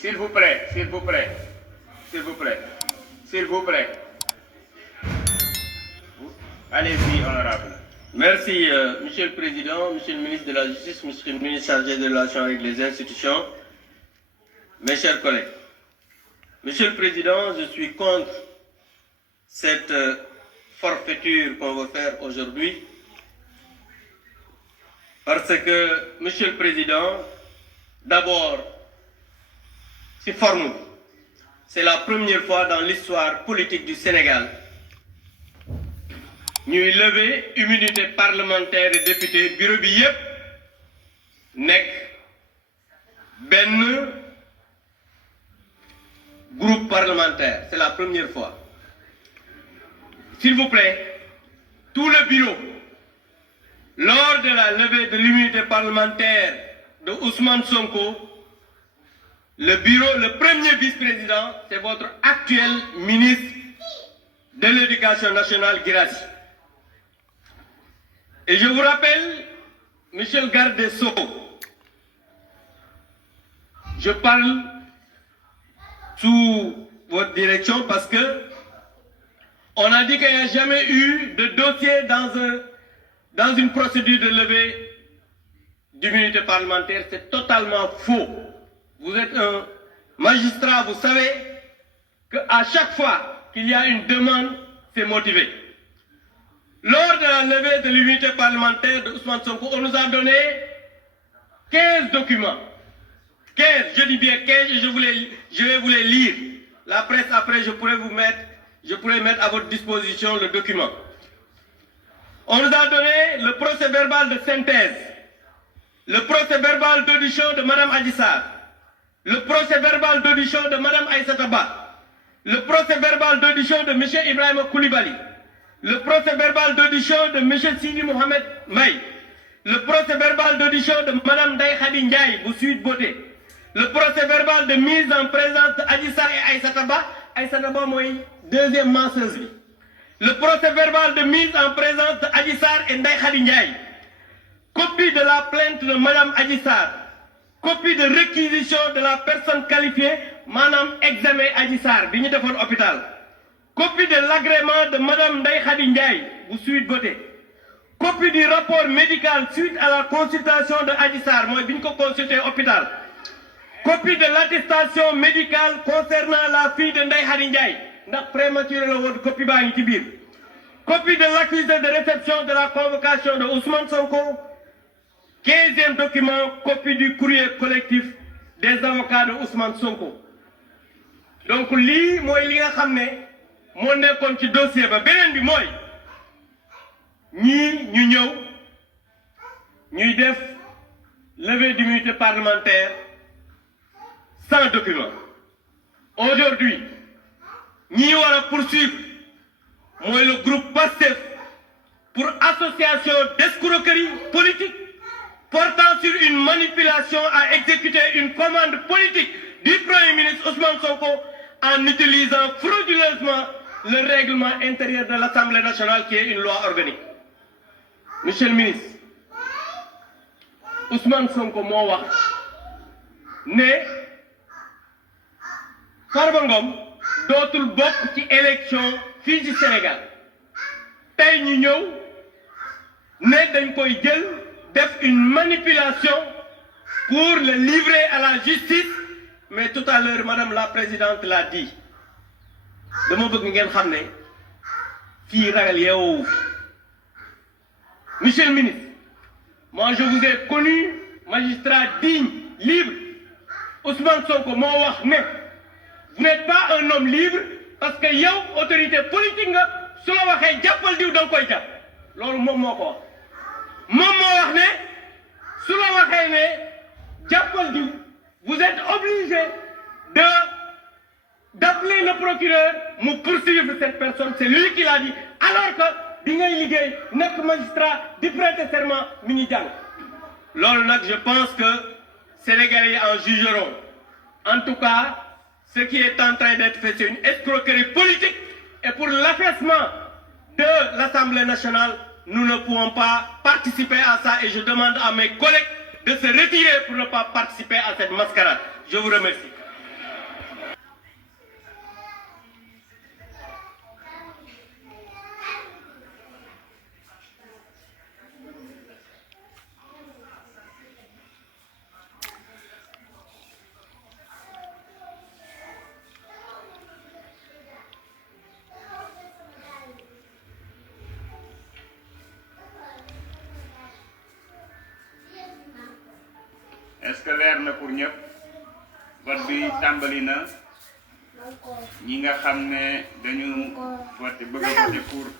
S'il vous plaît, s'il vous plaît, s'il vous plaît, s'il vous plaît. Allez-y, honorable. Merci, Monsieur le Président, Monsieur le ministre de la Justice, Monsieur le ministre chargé des relations avec les institutions, mes chers collègues. Monsieur le Président, je suis contre cette forfaiture qu'on veut faire aujourd'hui parce que, Monsieur le Président, d'abord, c'est formel. C'est la première fois dans l'histoire politique du Sénégal ñuy lever immunité parlementaire et député bureau bi yépp nekk benn groupe parlementaire. C'est la première fois. S'il vous plaît, tout le bureau, lors de la levée de l'immunité parlementaire de Ousmane Sonko, le bureau, le premier vice-président, c'est votre actuel ministre de l'Éducation nationale, Guirassy. Et je vous rappelle, monsieur le garde des Sceaux, je parle sous votre direction parce que on a dit qu'il n'y a jamais eu de dossier dans une procédure de levée d'immunité parlementaire. C'est totalement faux. Vous êtes un magistrat, vous savez qu'à chaque fois qu'il y a une demande, c'est motivé. Lors de la levée de l'immunité parlementaire de Ousmane Sonko, on nous a donné 15 documents. 15, je dis bien 15, et je vais vous les lire. La presse, après, je pourrais mettre à votre disposition le document. On nous a donné le procès-verbal de synthèse, le procès-verbal d'audition de Mme Adissar, le procès-verbal d'audition de Mme Aïssata Ba, le procès-verbal d'audition de M. Ibrahim Koulibaly, le procès-verbal d'audition de M. Sidi Mohamed Maï, le procès-verbal d'audition de Mme Daï Khadi Ndiaye, Boussuit Beauté, le procès-verbal de mise en présence d'Adissar et Aïssata Ba, Aïssata Ba moi, deuxième menseuse. Le procès-verbal de mise en présence d'Adissar et Daï Khadi Ndiaye, copie de la plainte de Mme Adissar, copie de réquisition de la personne qualifiée, Mme Examen Adissar, Bigny de Hôpital. Copie de l'agrément de Mme Daï Khadi Ndiaye, vous suite beauté. Copie du rapport médical suite à la consultation de Adissar, moi, je consulté hôpital. Copie de l'attestation médicale concernant la fille de Daï Khadi Ndiaye. Prématuré le copie bani tibir. Copie de l'accusé de réception de la convocation de Ousmane Sonko. 15e document, copie du courrier collectif des avocats de Ousmane Sonko. Donc, li, moi, li nga xamné mo nekkon ci dossier ba benen bi moy ñi ñu ñew ñuy def levée d'immunité parlementaire sans document. Aujourd'hui, ñi wara poursuivre moy le groupe PASTEF pour association d'escroquerie politique portant sur une manipulation à exécuter une commande politique du Premier ministre Ousmane Sonko en utilisant frauduleusement le règlement intérieur de l'Assemblée nationale qui est une loi organique. Monsieur le ministre, Ousmane Sonko moo wax ne Farba Ngom dootul bokk ci élection fii ci Sénégal tey ñu ñëw ne dañ koy jël def une manipulation pour le livrer à la justice, mais tout à l'heure Madame la Présidente l'a dit. Dama bëgg ngeen xam ne fii ragal yeewoo fi. Monsieur le ministre, moi je vous ai connu magistrat digne, libre. Ousmane Sonko moo wax ne vous n'êtes pas un homme libre parce que yow autorité politique nga su la waxee jàppal diw da nga koy jàpp loolu moom moo ko wax. Moom moo wax ne su la waxee ne jàppal diw vous êtes obligé d'appeler le procureur pour poursuivre cette personne. C'est lui qui l'a dit. Alors que bi ngay liggéey nekk magistrat di prêter serment mi ngi jàng. Loolu nag je pense que Sénégalais en jugeront. En tout cas, ce qui est en train d'être fait, c'est une escroquerie politique. Et pour l'affaissement de l'Assemblée nationale, nous ne pouvons pas participer à ça. Et je demande à mes collègues de se retirer pour ne pas participer à cette mascarade. Je vous remercie. est-ce que leer na pour ñëpp vote bi tàmbali na ñi nga xam ne dañu voté bëgg a voté pour